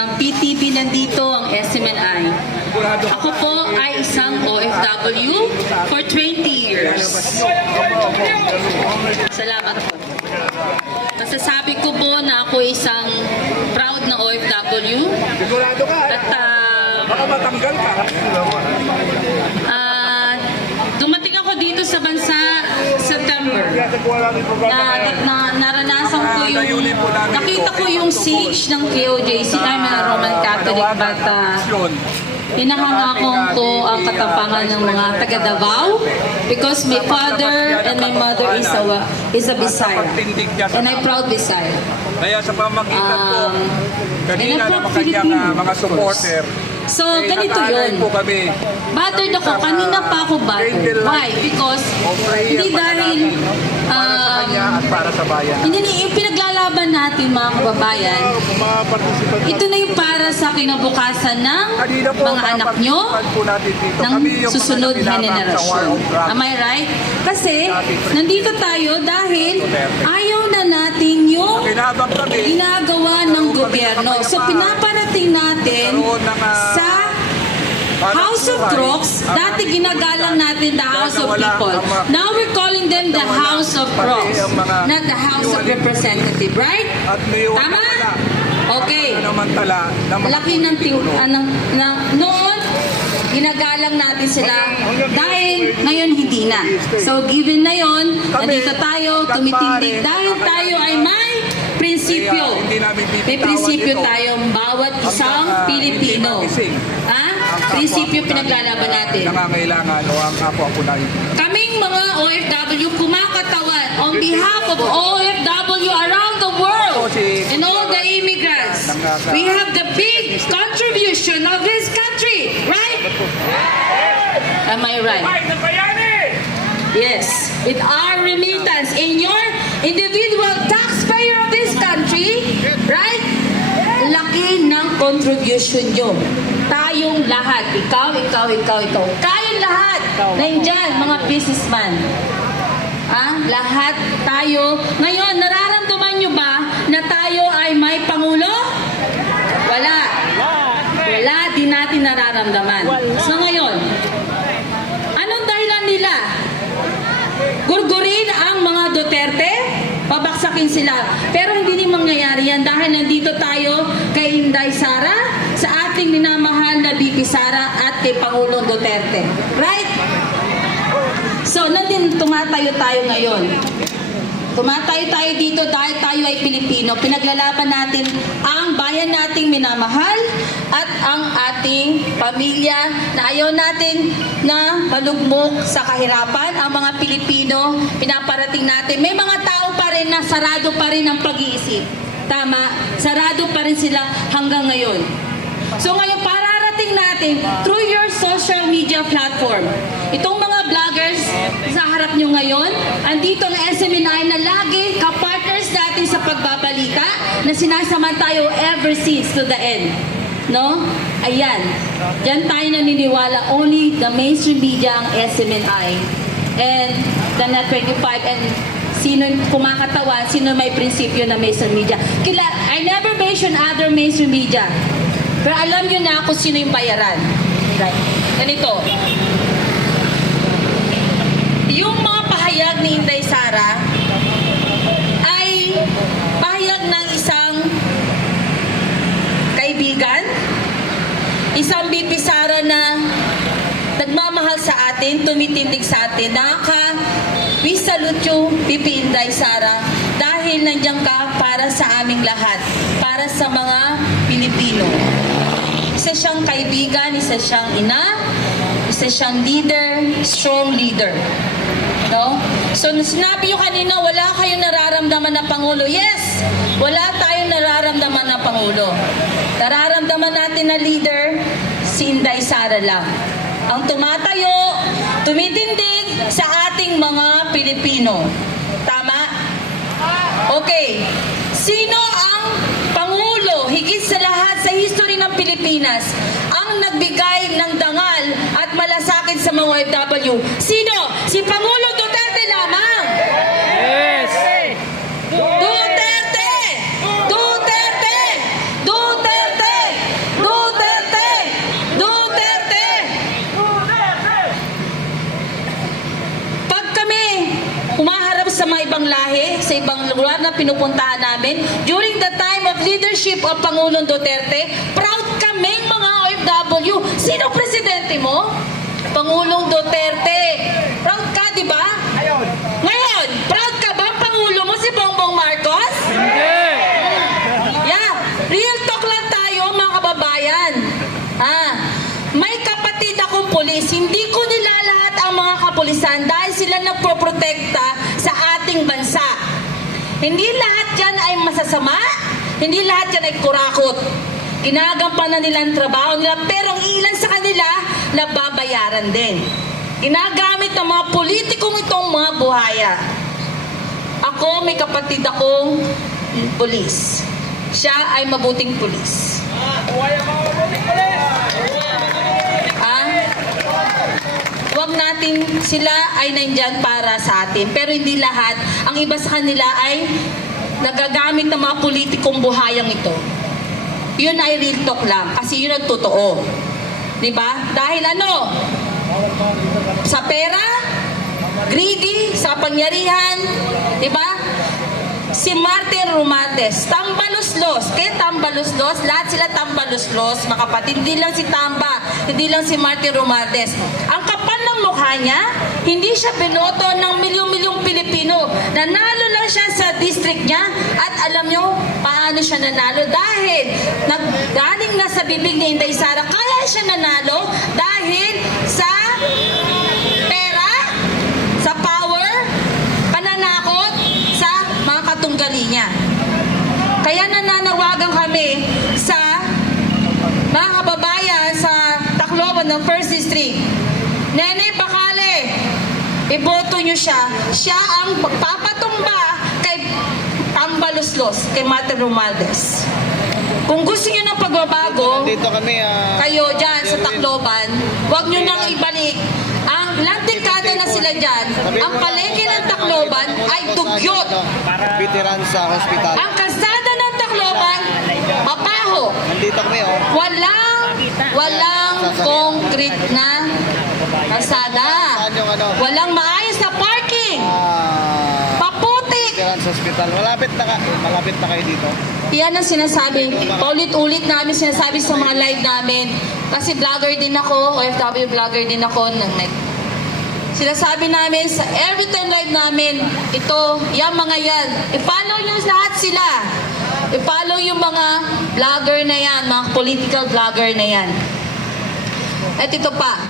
ang PTB nandito, ang SMNI. Ako po ay isang OFW for 20 years. Salamat po. Masasabi ko po na ako isang proud na OFW. At baka matanggal ka. dumating ako dito sa bansa September. Naranasan ko yung, nakita ko yung siege ng KOJC. I'm a Roman Catholic, but hinahangakong ko ang katapangan ng mga taga Davao because my father and my mother is a Bisaya. And I'm proud Bisaya. Kaya sa pamagitan po, kanina and I'm naman proud kanyang Filipino, mga of supporter. So, ganito yun. Po kami. Bothered ako. Kanina pa ako bothered. Why? Because hindi dahil para sa kanya at para sa bayan. hindi yung pinaglalaban natin mga kababayan, ito na yung para sa kinabukasan ng mga anak nyo, ng susunod na henerasyon. Am I right? Kasi, nandito tayo dahil ayaw na natin yung ginagawa ng gobyerno. So, pinaparating natin sa House of Crooks. Dati ginagalang natin the House of People. Now we're calling them the House of Crooks, not the House of Representative, right? Tama? Okay. Laki ng noon, ginagalang natin sila dahil ngayon hindi na. So given na yon, nandito tayo, tumitindig dahil tayo ay may prinsipyo. May prinsipyo tayong bawat isang Pilipino. Ha? Prinsipyo pinaglalaban natin. Nangangailangan o ang ako na Kaming mga OFW kumakatawan on behalf of OFW around the world and all the immigrants. We have the big contribution of this country, right? Am I right? Yes. With our remittance in your individual taxpayer of this country, right? Laki ng contribution nyo. Tayong lahat. Ikaw. Kayong lahat. Nandiyan, mga businessman. Lahat tayo. Ngayon, nararamdaman nyo ba na tayo ay may Pangulo? Wala. Wala din natin nararamdaman. So ngayon, anong dahilan nila? Gurgurin ang mga Duterte? Pabaksakin sila. Pero hindi din mangyayari yan dahil nandito tayo kay Inday Sara, sa ating minamahal na BP Sara at kay Pangulong Duterte. Right? So, tumatayo tayo ngayon. Tumatayo tayo dito dahil tayo ay Pilipino. Pinaglalaban natin ang bayan nating minamahal at ang ating pamilya na ayaw natin na malugmok sa kahirapan. Ang mga Pilipino, pinaparating natin. May mga tao pa rin na sarado pa rin ang pag-iisip. Tama? Sarado pa rin sila hanggang ngayon. So ngayon, pararating natin through your social media platform. Itong mga vloggers sa harap nyo ngayon, andito ang SMNI na lagi kapartners natin sa pagbabalita na sinasama tayo ever since to the end. No? Ayan. Diyan tayo naniniwala. Only the mainstream media ang SMNI. And the Net 25 and sino kumakatawan, sino may prinsipyo na mainstream media. I never mention other mainstream media. Pero alam nyo na kung sino yung bayaran. Right? Ganito. Yung mga pahayag ni Inday Sara ay pahayag ng isang kaibigan, isang BP Sara na nagmamahal sa atin, tumitindig sa atin. We salute you, BP Inday Sara, dahil nandiyan ka para sa aming lahat, para sa mga Pilipino. Isa siyang kaibigan, isa siyang ina, isa siyang leader, strong leader. No? So, sinabi nyo kanina, wala kayong nararamdaman na Pangulo. Yes! Wala tayong nararamdaman na Pangulo. Nararamdaman natin na leader, si Inday Sara lang. Ang tumatayo, tumitindig sa ating mga Pilipino. Tama? Okay. Sino ang Pangulo, higit sa lahat sa history ng Pilipinas, ang nagbigay ng dangal at malasakit sa mga OFW? Sino? Si Pangulong Duterte lamang. Yes! Duterte! Duterte! Duterte! sa ibang lugar na pinupuntahan namin. During the time of leadership of Pangulong Duterte, proud kaming mga OFW. Sino presidente mo? Pangulong Duterte. Proud ka, di ba? Ngayon, proud ka ba ang Pangulo mo si Bongbong Marcos? Yeah, real talk lang tayo mga kababayan. May kapatid akong pulis, hindi ko nilalahat ang mga kapulisan dahil sila nagproprotekta sa ating bansa. Hindi lahat yan ay masasama, hindi lahat yan ay kurakot. Ginagampanan nila ang trabaho nila, pero ang ilan sa kanila nababayaran din. Ginagamit ng mga politikong itong mga buhaya. Ako, may kapatid akong pulis. Siya ay mabuting pulis. Huwag natin, sila ay nandyan para sa atin. Pero hindi lahat. Ang iba sa kanila ay nagagamit ng mga politikong buhayang ito. Yun ay real talk lang. Kasi yun ang totoo. Diba? Dahil ano? Sa pera, greedy, sa pangyarihan, diba? Si Martin Romualdez, tambaluslos. Kaya tambaluslos, lahat sila tambaluslos, mga kapatid. Hindi lang si Tamba, hindi lang si Martin Romualdez. Ang kapal ng mukha niya, hindi siya binoto ng milyong-milyong Pilipino. Nanalo lang siya sa district niya at alam niyo paano siya nanalo? Dahil galing na sa bibig ni Inday Sara, kaya siya nanalo dahil sa pera, sa power, pananakot, sa mga katunggali niya. Kaya nananawagan kami sa mga kababayan sa Tacloban ng 1st District. Nene Bacale, iboto niyo siya. Siya ang papatumba kay Tambaluslos, kay Martin Romualdez. Kung gusto niyo ng pagbabago, Dito kami, kayo dyan sa Tacloban, huwag niyo nang ibalik. Ang lantikada na sila dyan, ang palengke ng Tacloban ay dugyot. veteran sa hospital. Ang kalsada ng Tacloban, mabaho. Nandito kami, oh. Walang concrete na kalsada. Saan yung ano? Walang maayos na parking. Paputik. Veteran sa hospital. Malapit na kayo dito. Yan ang sinasabi. Paulit-ulit namin sinasabi sa mga live namin. Kasi vlogger din ako, OFW vlogger din ako. Sinasabi namin sa every time live namin, ito, yung mga yan. I-follow nyo lahat sila. I-follow yung mga vlogger na yan, mga political vlogger na yan. At ito pa.